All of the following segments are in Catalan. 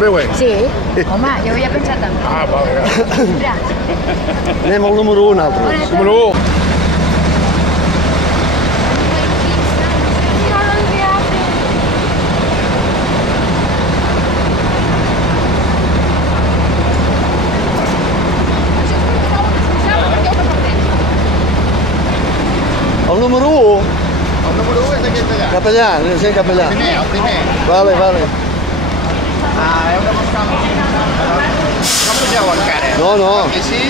meu, eh? Sí, home, jo ho havia pensat també. Ah, vale. Anem al número 1, altres. Número 1. El número 1? El número 1 és aquest d'allà. Cap allà, anem cap allà. El primer. Vale, vale. Heu de buscar el... No pugeu encara. No, no. Perquè així...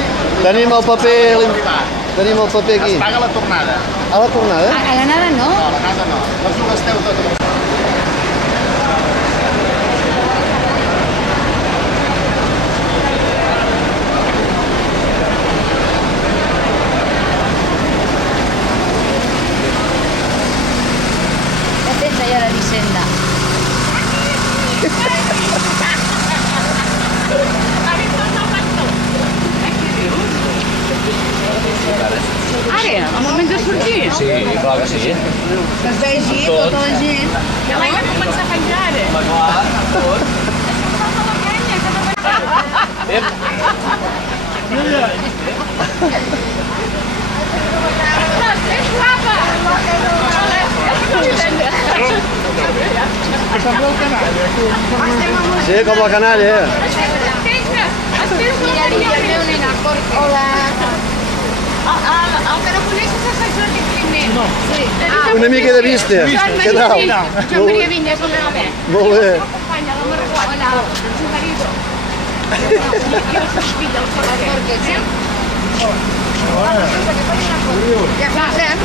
Tenim el paper... Tenim el paper aquí. Es paga la tornada. A la tornada? A l'anada no? No, l'anada no. Us ho gasteu tot. Tens allà la llicenda. Ara, al moment de sortir? Sí, clar que sí. Que es vegi tota la gent. Ja l'hem de començar a penjar ara. Home, clar, tot. És guapa! Sí, com la canalla. Espero que Hola. el que no coneixes és el Jordi Climent. No. Una mica de vista. Què tal? Joan Maria Vinyes, el meu amic. Molt bé. Companya, l'home regal. Hola, su marido. I el seu fill, el Jorge. Sí? Ja passem.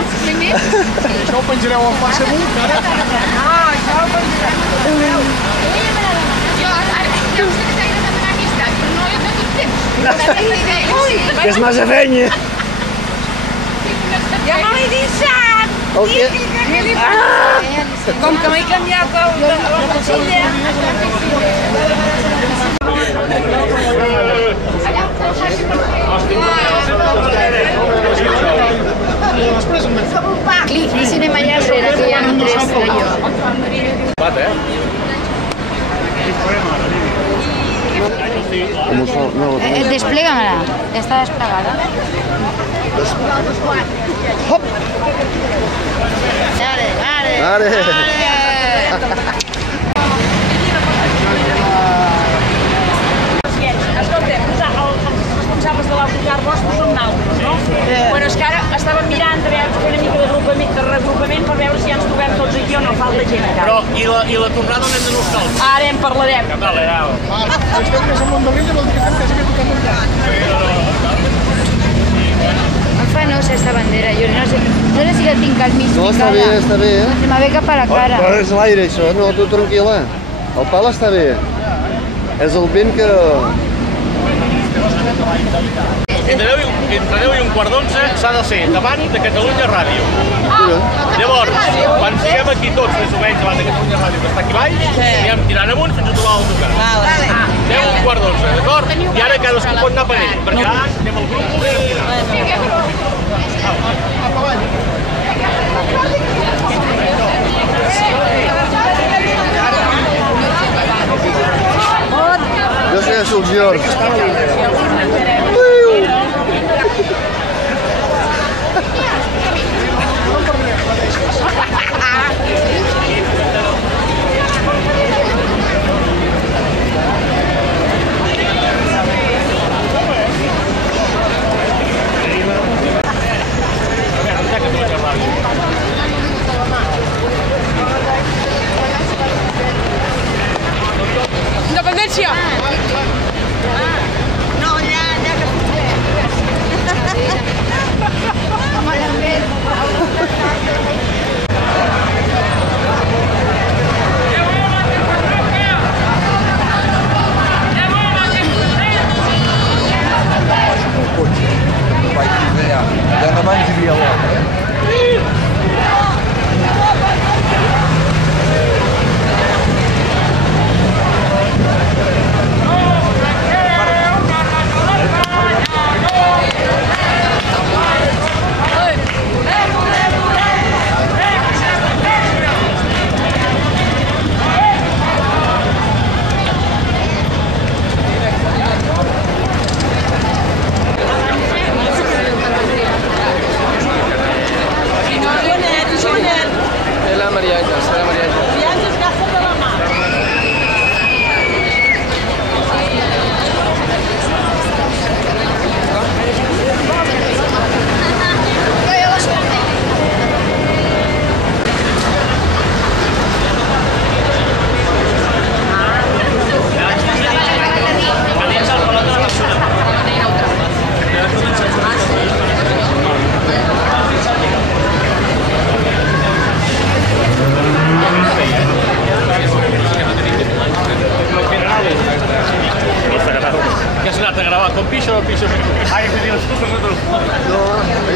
Això ho penjareu al Facebook, ara? Això ho penjarem. Jo ara ja us he de demanar amistat, però no he tingut temps. Que és massa fenya. Ja me l'he deixat! El què? Com que m'he canviat la motxilla. Clic, i si anem allà darrere, que hi ha 3 d'allò. Pat, Com us fa? No, Desplega-me-la. Ja està desplegada. Hop! Ara! Escolta, els responsables de l'autocar vostres són naltres, no? Bueno, és que ara estàvem mirant de veure una mica de regrupament per veure si ja ens trobem tots aquí o no falta gent encara. Però, i la tornada on hem de buscar? Ara en parlarem. Vale, ja. Si estem més amunt de l'illa, vol dir que estem quasi que tocant allà. Em fa nosa esta bandera, jo no sé si la tinc al mig No, està bé, està bé. Se me ve cap a la cara. Però és l'aire, això. No, tu tranquil·la. El pal està bé. És el vent que... Entre 10 i un quart d'11 s'ha de ser davant de Catalunya Ràdio. Llavors, quan siguem aquí tots, més o menys, davant de Catalunya Ràdio, que està aquí baix, anem tirant amunt fins a trobar l'autocar. 10 i un quart d'11, d'acord? I ara cadascú pot anar per ell, perquè ara anem al grup i Jo sé que sóc George. Independència! No, ja Ja no m'han diria l'home,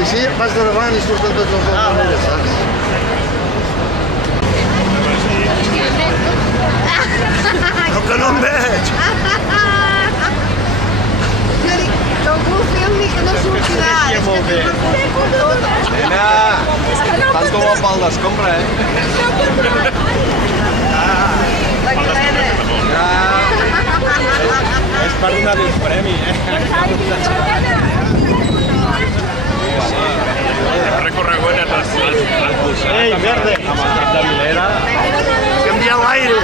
així vas de davant i surten tots els dos darrere, saps? No, que no em veig! Jo dic, no ho puc fer amb mi, que no sortirà. molt bé. Nena, tant com el pal d'escombra, La cadena. És per donar-li un premi, Recorregut al costat. Ei, verde! Amb el cap de Vilera. Canvia l'aire!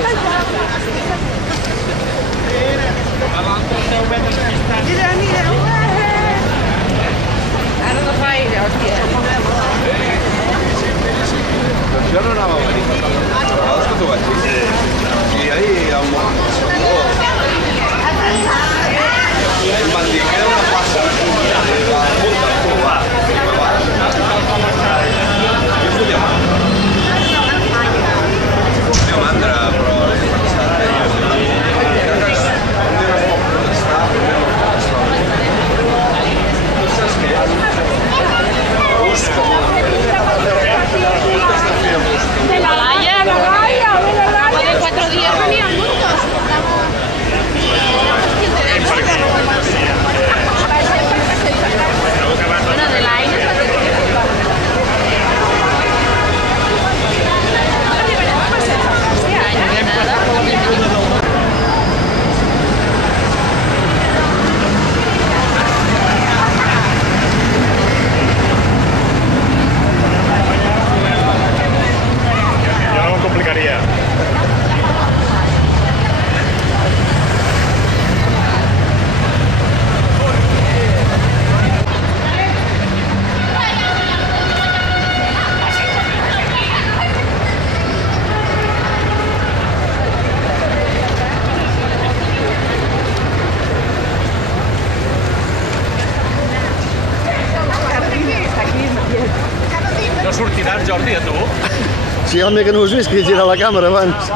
Mira, mira. Ara no fa aire, hòstia. Doncs jo no anava a venir, a vegades que t'ho vaig dir. I ahir, amb el salvador, em van dir que era una plaça de punta, va. Jo fotia mandra. Fotia mandra, però he pensat que un dia no es pot protestar, tu saps què és? Busca. De la Laia, de 4 días venían juntos. Bueno, de la Aina. Yo no lo complicaría. No sortiràs, Jordi, a tu? Sí, home, que no us vist, que he girat la càmera abans.